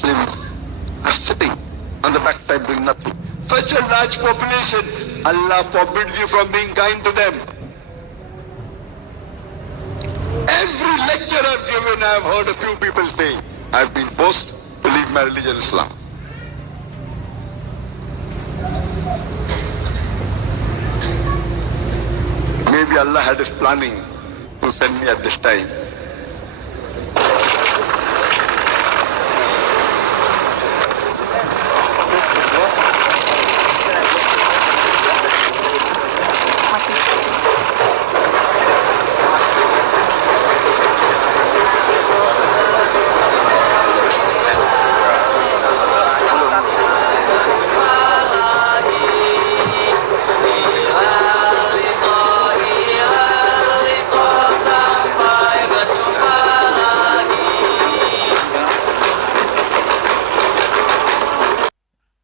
Muslims are sitting on the backside doing nothing. Such a large population, Allah forbids you from being kind to them. Every lecture I've given, I've heard a few people say, I've been forced to leave my religion, Islam. Maybe Allah had his planning to send me at this time.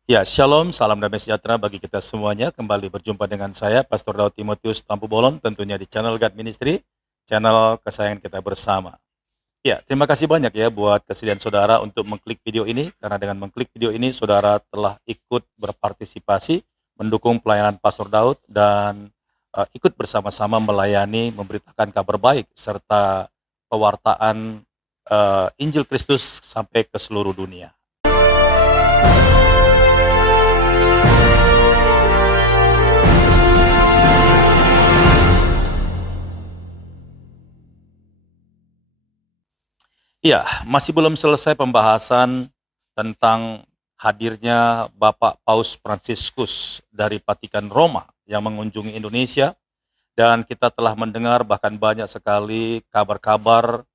Ya, Shalom, salam damai sejahtera bagi kita semuanya. Kembali berjumpa dengan saya, Pastor Daud Timotius Tampu Bolon, tentunya di channel God Ministry, channel kesayangan kita bersama. Ya, terima kasih banyak ya buat kesediaan saudara untuk mengklik video ini, karena dengan mengklik video ini, saudara telah ikut berpartisipasi, mendukung pelayanan Pastor Daud, dan ikut bersama-sama melayani, memberitakan kabar baik, serta pewartaan Injil Kristus sampai ke seluruh dunia. Ya, masih belum selesai pembahasan tentang hadirnya Bapak Paus Fransiskus dari Vatikan Roma yang mengunjungi Indonesia, dan kita telah mendengar bahkan banyak sekali kabar-kabar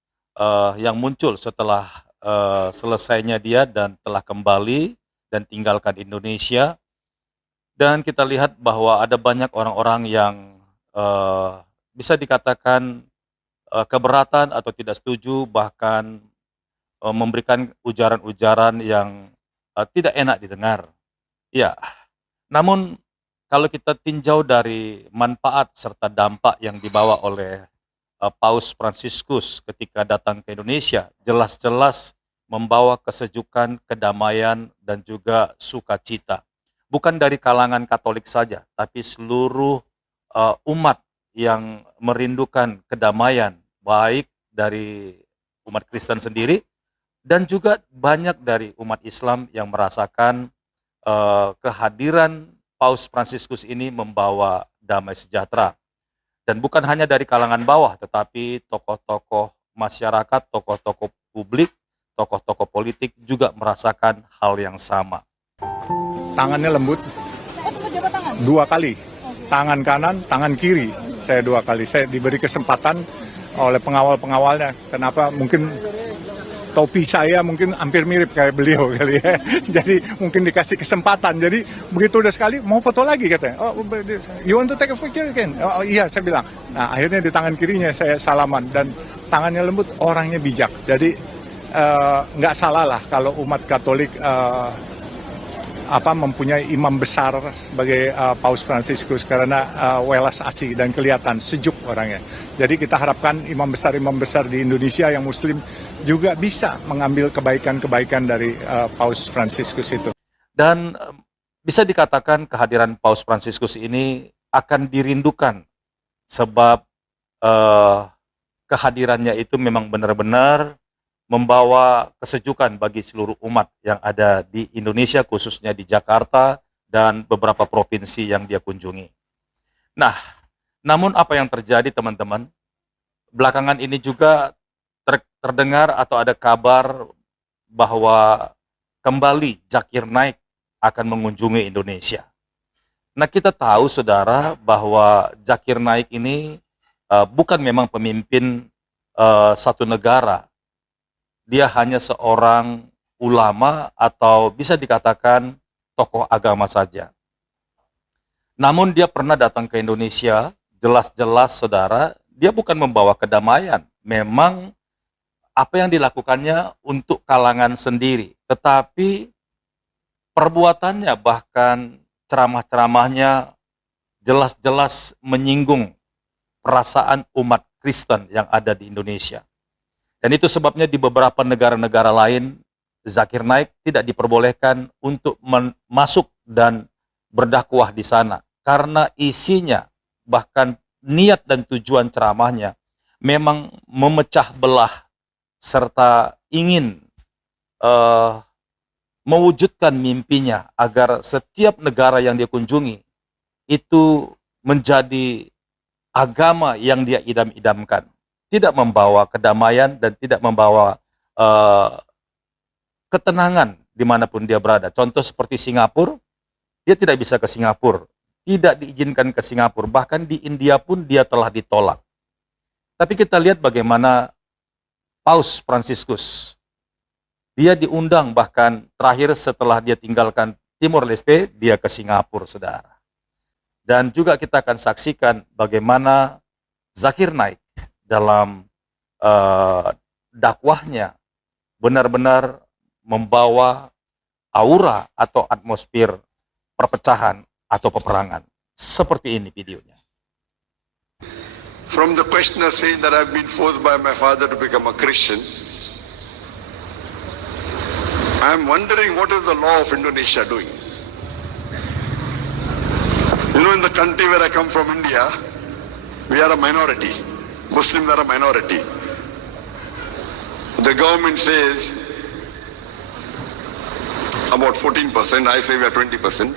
yang muncul setelah selesainya dia dan telah kembali dan tinggalkan Indonesia. Dan kita lihat bahwa ada banyak orang-orang yang bisa dikatakan keberatan atau tidak setuju, bahkan memberikan ujaran-ujaran yang tidak enak didengar. Ya, namun kalau kita tinjau dari manfaat serta dampak yang dibawa oleh Paus Fransiskus ketika datang ke Indonesia, jelas-jelas membawa kesejukan, kedamaian, dan juga sukacita. Bukan dari kalangan Katolik saja, tapi seluruh umat yang merindukan kedamaian, baik dari umat Kristen sendiri, dan juga banyak dari umat Islam yang merasakan kehadiran Paus Fransiskus ini membawa damai sejahtera. Dan bukan hanya dari kalangan bawah, tetapi tokoh-tokoh masyarakat, tokoh-tokoh publik, tokoh-tokoh politik juga merasakan hal yang sama. Tangannya lembut, 2 kali, tangan kanan, tangan kiri, saya 2 kali. Saya diberi kesempatan oleh pengawal-pengawalnya. Kenapa? Mungkin topi saya mungkin hampir mirip kayak beliau kali ya. Jadi mungkin dikasih kesempatan. Jadi begitu udah sekali, mau foto lagi katanya. Oh, you want to take a picture again? Oh iya, saya bilang. Nah akhirnya di tangan kirinya saya salaman, dan tangannya lembut, orangnya bijak. Jadi nggak salah lah kalau umat Katolik mempunyai imam besar sebagai Paus Fransiskus, karena welas asih dan kelihatan sejuk orangnya. Jadi kita harapkan imam besar di Indonesia yang Muslim juga bisa mengambil kebaikan-kebaikan dari Paus Fransiskus itu. Dan bisa dikatakan kehadiran Paus Fransiskus ini akan dirindukan, sebab kehadirannya itu memang benar-benar membawa kesejukan bagi seluruh umat yang ada di Indonesia, khususnya di Jakarta dan beberapa provinsi yang dia kunjungi. Nah, namun apa yang terjadi teman-teman, belakangan ini juga terdengar atau ada kabar bahwa kembali Zakir Naik akan mengunjungi Indonesia. Nah, kita tahu saudara bahwa Zakir Naik ini bukan memang pemimpin satu negara. Dia hanya seorang ulama atau bisa dikatakan tokoh agama saja. Namun dia pernah datang ke Indonesia, jelas-jelas saudara, dia bukan membawa kedamaian. Memang apa yang dilakukannya untuk kalangan sendiri, tetapi perbuatannya bahkan ceramah-ceramahnya jelas-jelas menyinggung perasaan umat Kristen yang ada di Indonesia. Dan itu sebabnya di beberapa negara-negara lain Zakir Naik tidak diperbolehkan untuk masuk dan berdakwah di sana karena isinya bahkan niat dan tujuan ceramahnya memang memecah belah serta ingin mewujudkan mimpinya agar setiap negara yang dia kunjungi itu menjadi agama yang dia idam-idamkan, tidak membawa kedamaian dan tidak membawa ketenangan dimanapun dia berada. Contoh seperti Singapura, dia tidak bisa ke Singapura, tidak diizinkan ke Singapura, bahkan di India pun dia telah ditolak. Tapi kita lihat bagaimana Paus Fransiskus, dia diundang bahkan terakhir setelah dia tinggalkan Timor Leste, dia ke Singapura, saudara. Dan juga kita akan saksikan bagaimana Zakir Naik dalam dakwahnya benar-benar membawa aura atau atmosfer perpecahan atau peperangan. Seperti ini videonya. From the questioner saying that I've been forced by my father to become a Christian, I'm wondering what is the law of Indonesia doing? You know, in the country where I come from, India, we are a minority. Muslims are a minority. The government says about 14%, I say we are 20%.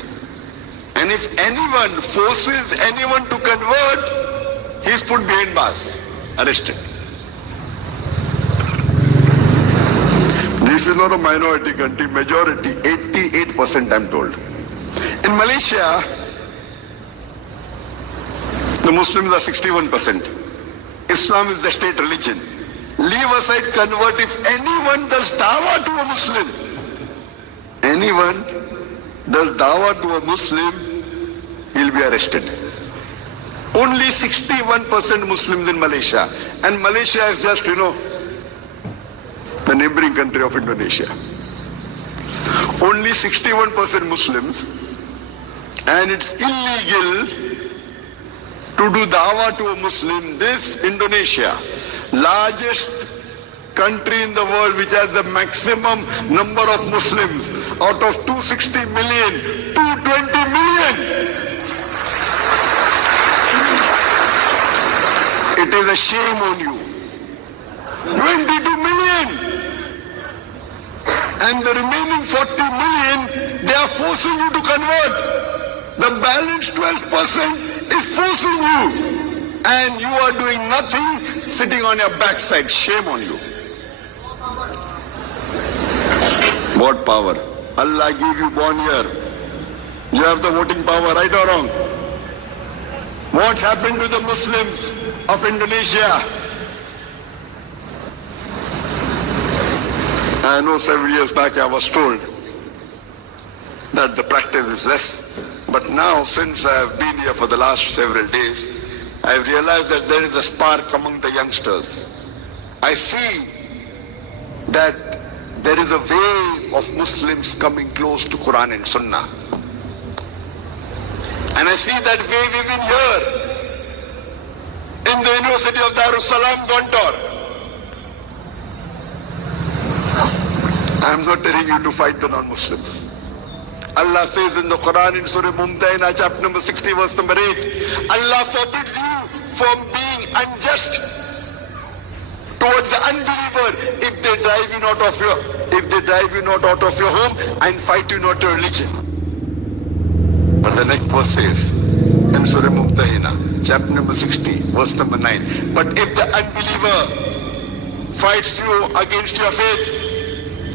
And if anyone forces anyone to convert, he is put behind bars, arrested. This is not a minority country, majority, 88% I'm told. In Malaysia, the Muslims are 61%. Islam is the state religion. Leave aside convert, if anyone does dawah to a Muslim, anyone does dawah to a Muslim, he'll be arrested. Only 61% Muslims in Malaysia. And Malaysia is just, the neighboring country of Indonesia. Only 61% Muslims, and it's illegal to do dawah to a Muslim. This Indonesia, largest country in the world which has the maximum number of Muslims, out of 260 million, 220 million. It is a shame on you. 22 million. And the remaining 40 million, they are forcing you to convert. The balance 12% is forcing you. And you are doing nothing, sitting on your backside. Shame on you. What power? Allah gave you born here. You have the voting power, right or wrong? What happened to the Muslims of Indonesia? I know several years back I was told that the practice is less. But now, since I have been here for the last several days, I have realized that there is a spark among the youngsters. I see that there is a wave of Muslims coming close to Quran and Sunnah. And I see that wave even here, in the University of Darussalam, Gontor. I am not telling you to fight the non-Muslims. Allah says in the Quran in Surah Mumtahina, chapter number 60, verse number 8, Allah forbids you from being unjust towards the unbeliever if they drive you not out of your home and fight you not your religion. But the next verse says in Surah Mumtahina, chapter number 60, verse number 9, but if the unbeliever fights you against your faith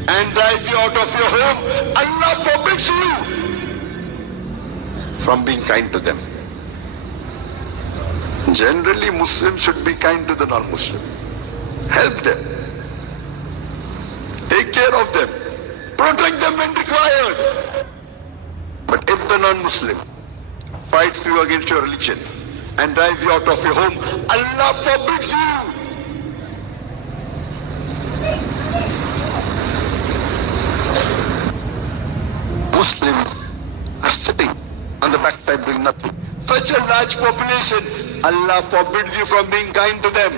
and drives you out of your home, Allah forbids you from being kind to them. Generally, Muslims should be kind to the non-Muslim. Help them. Take care of them. Protect them when required. But if the non-Muslim fights you against your religion and drives you out of your home, Allah forbids you. Muslims are sitting on the backside doing nothing. Such a large population, Allah forbids you from being kind to them.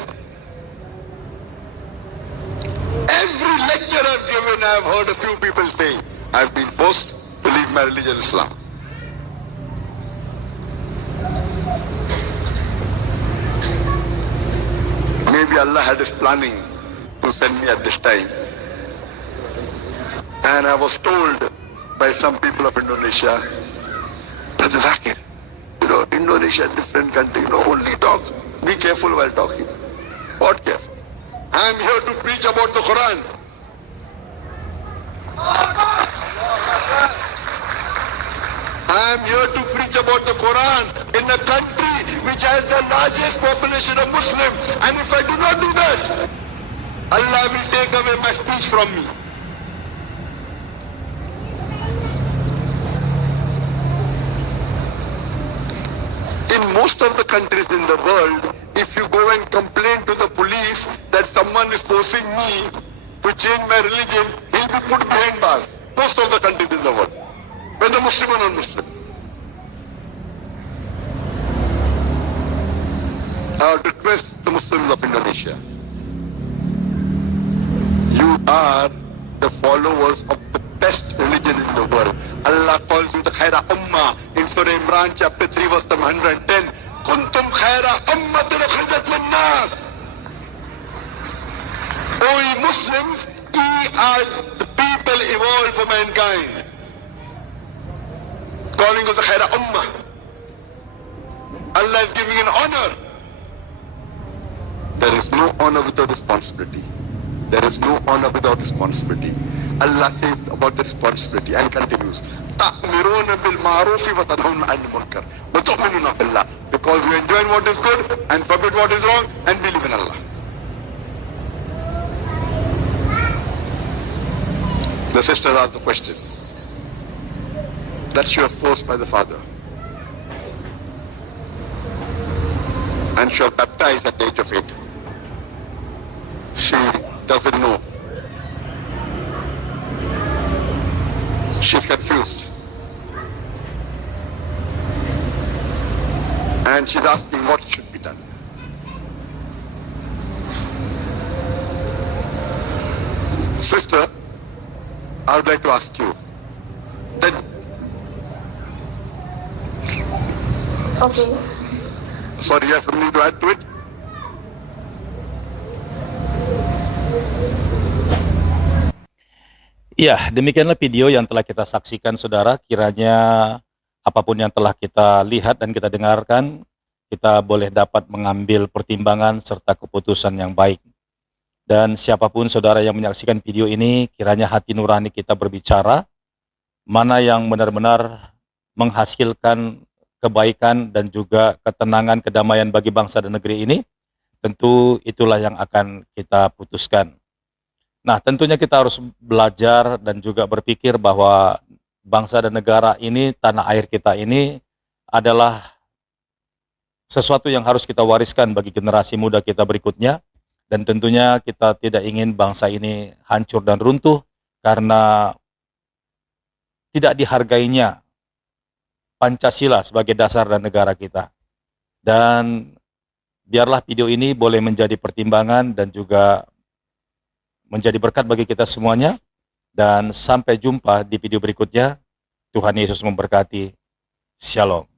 Every lecture I've given, I've heard a few people say, I've been forced to leave my religion, Islam. Maybe Allah had his planning to send me at this time. And I was told by some people of Indonesia, Brother Zakir, Indonesia, different country, only talk. Be careful while talking. What careful? I am here to preach about the Quran. I am here to preach about the Quran in a country which has the largest population of Muslims. And if I do not do that, Allah will take away my speech from me. In most of the countries in the world, if you go and complain to the police that someone is forcing me to change my religion, he'll be put behind bars. Most of the countries in the world, whether Muslim or non-Muslim. I would request the Muslims of Indonesia, you are the followers of the best religion in the world. Allah calls you the Khaira Ummah in Surah Imran chapter 3 verse number 110. Kuntum Khaira Ummatin ukhrijat linnas. O ye Muslims, ye are the people evolved for mankind. Calling us the Khaira Ummah. Allah is giving an honor. There is no honor without responsibility. There is no honor without responsibility. Allah says about the responsibility and continues, تَأْمِرُونَ بِالْمَعْرُوفِ وَتَنْهَوْنَ عَنِ الْمُنكَرِ وَتُؤْمِنُونَ بِاللَّهِ. Because you enjoin what is good and forbid what is wrong and believe in Allah. The sister asked the question that she was forced by the father. And she was baptized at the age of 8. She doesn't know. She's confused. And she's asking what should be done. Sister, I would like to ask you that Okay. sorry, you have something to add to it? Ya, demikianlah video yang telah kita saksikan, saudara. Kiranya apapun yang telah kita lihat dan kita dengarkan, kita boleh dapat mengambil pertimbangan serta keputusan yang baik. Dan siapapun saudara yang menyaksikan video ini, kiranya hati nurani kita berbicara, mana yang benar-benar menghasilkan kebaikan dan juga ketenangan, kedamaian bagi bangsa dan negeri ini, tentu itulah yang akan kita putuskan. Nah, tentunya kita harus belajar dan juga berpikir bahwa bangsa dan negara ini, tanah air kita ini adalah sesuatu yang harus kita wariskan bagi generasi muda kita berikutnya. Dan tentunya kita tidak ingin bangsa ini hancur dan runtuh karena tidak dihargainya Pancasila sebagai dasar dan negara kita. Dan biarlah video ini boleh menjadi pertimbangan dan juga menjadi berkat bagi kita semuanya. Dan sampai jumpa di video berikutnya. Tuhan Yesus memberkati. Shalom.